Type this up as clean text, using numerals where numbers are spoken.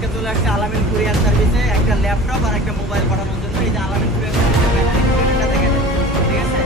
আজকে চলে আসছে আলামিন কুরিয়ার সার্ভিসে একটা ল্যাপটপ আর একটা মোবাইল পাঠানোর জন্য। এই যে আলামিন কুরিয়ার সার্ভিসে ঠিক আছে।